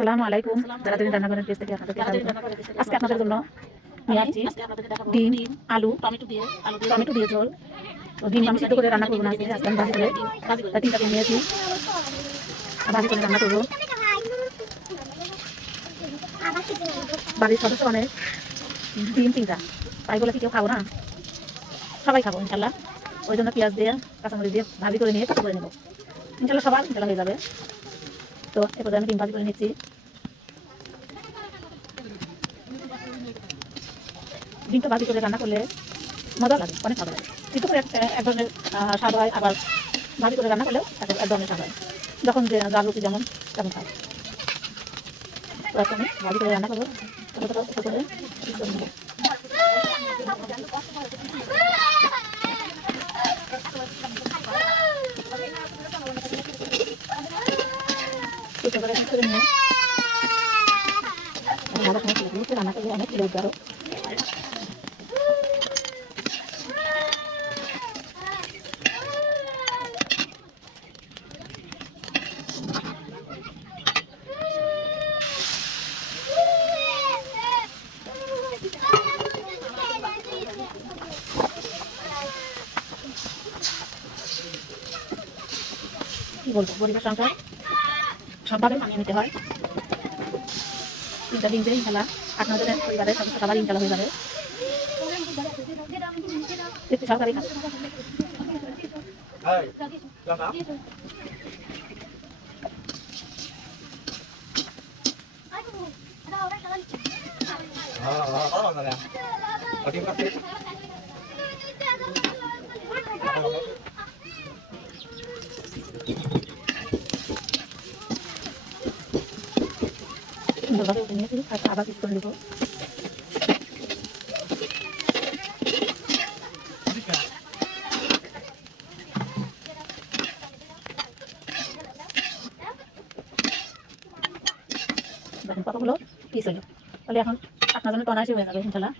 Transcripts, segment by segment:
আসসালামু আলাইকুম। যারা দিন রান্নাঘরের পেজ থেকে আপনাদেরকে স্বাগত। আজকে আপনাদের জন্য নিয়ে আসছি ডিম, আলু, টমেটো দিয়ে ঝোল। তো ডিম আমি সিদ্ধ করে রান্না করবো না, আজকে আমি ভাজি করে 3টা ডিম নিয়েছি, ভাজি করে রান্না করবো। বাড়ির সদস্য অনেক, ডিম 3টা, তাই বলে কি কেউ খাবো না? সবাই খাবো ইনশাল্লাহ। ওই জন্য পেঁয়াজ দিয়ে কাঁচামরিচ দিয়ে ভাজি করে নিয়ে করে নেবো ইনশাল্লাহ, সবার ইনশাল্লাহ হয়ে যাবে। তো এরপরে আমি ডিম ভাজি করে নিচ্ছি। ডিমটা ভাজি করে রান্না করলে মজা লাগে, অনেক মজা লাগে। সিদ্ধ করে এক ধরনের স্বাদ হয়, আবার ভাজি করে রান্না করলেও এক ধরনের স্বাদ হয়, যখন যে জাল রুটি যেমন তেমন খায়। তো এখন আমি ভাজি করে রান্না করবো, করে নিয়ে ভালো সময় রান্না করলে অনেক লেগে আরো। কি বলবো, পরিবার সংসার সবভাবে মানিয়ে নিতে হয়। 3টা ডিম দিয়ে ইনশাল্লাহ আপনাদের পরিবারের সদস্য সবার ইনশাল্লাহ হয়ে যাবে। একটু সরকারি কাজ সুন্দরভাবে উঠে নিয়েছি, আবার কিছু করে দেবো। দেখুন কতগুলো পিস হলো, তাহলে এখন আপনার জন্য তনাশি হয়ে যাবে ইনশাল্লাহ।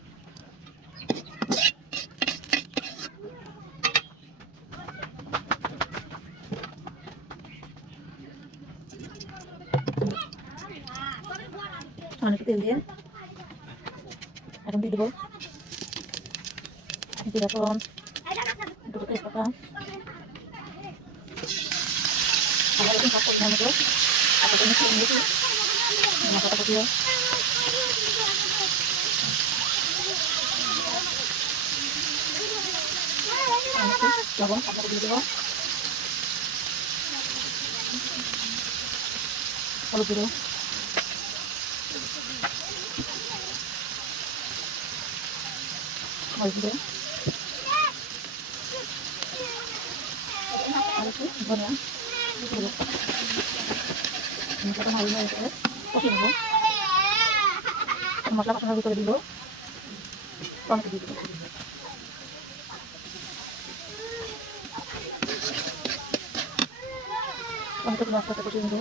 অনেক তেল দিয়ে এখন দিয়ে দেবো জিরা ফোড়ন, 2 তেজপাতা, আবার এখন সব পরিমাণ মতো আপনাদের মিশিয়ে নিয়েছি মশলাটা কষিয়ে। লবণ আপনাকে দিয়ে দেবো, হলুদ গুঁড়ো, মরিচ গুঁড়ো, আর একটু ধনিয়া দেবো। মশলাটা ভালো হয়ে গেলে কষিয়ে নেবো। মশলা কষানোর ভিতরে দিব টমেটো দিয়ে দেবো। টমেটো মশলাটা কষিয়ে নেবো।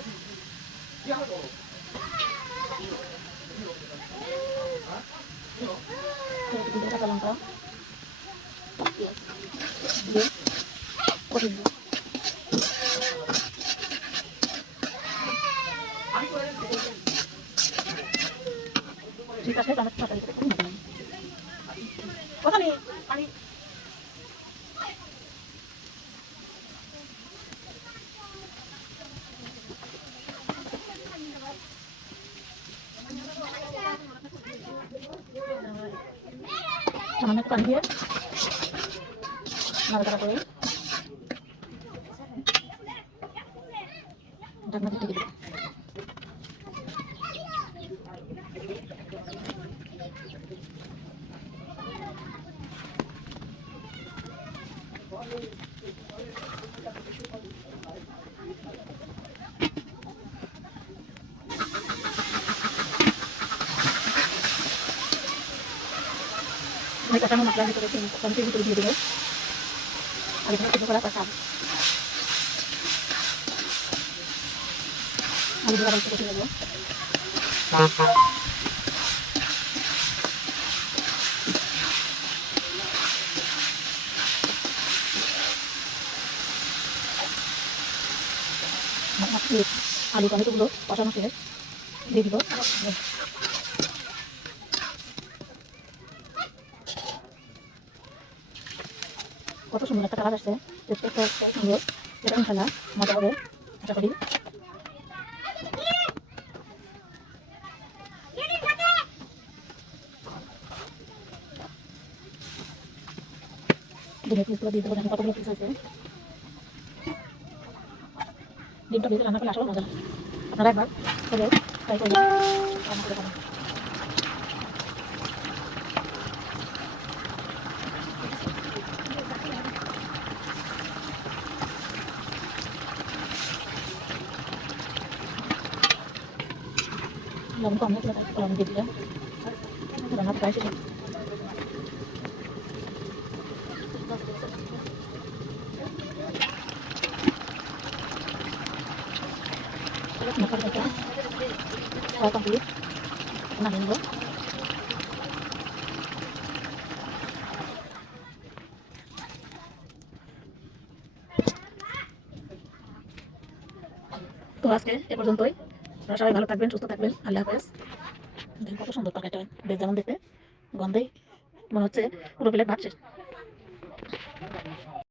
কাঁচা লঙ্কা দিয়ে কষিয়ে নেবো। ঠিক আছে, টমেটো তরকারি কথা নেই পানি। সামান্য একটু পানি দিয়ে নাড়াচাড়া করে ঢাকনা দিয়ে ঢেকে দেবো। আমি কষানো মশলার ভিতরে টমেটোর ভিতরে দিয়ে দেবো আর এখানে সিদ্ধ করা কাঁচা আলু দিয়ে আবার কষিয়ে দেবো। আলু টমেটোগুলো কষানো শেষ, দিয়ে দিব। কত সুন্দর একটা কালার আসছে, দেখতে কত সুন্দর। এটা ইনশাল্লাহ মজা হবে আশা করি। ডিমের পিসগুলো দিয়ে দেবো, দেখেন কতগুলো পিস হয়েছে। ডিমটা ভেজে রান্না করলে আসলে মজা হয়। আপনারা একবার করে ট্রাই করবেন, রান্না করে খাবেন। লবণ কম হয়েছিল তাই লবণ দিয়ে দিলাম। রান্না প্রায় শেষ। মশলাটা প্রায় কমপ্লিট, নামিয়ে নেব। তো আজকে এ পর্যন্তই। আপনারা সবাই ভালো থাকবেন, সুস্থ থাকবেন। আল্লাহ হাফেজ। দেখেন কত সুন্দর তরকারিটা, বেশ যেমন দেখতে, গন্ধেই মনে হচ্ছে পুরো প্লেট ভাত শেষ।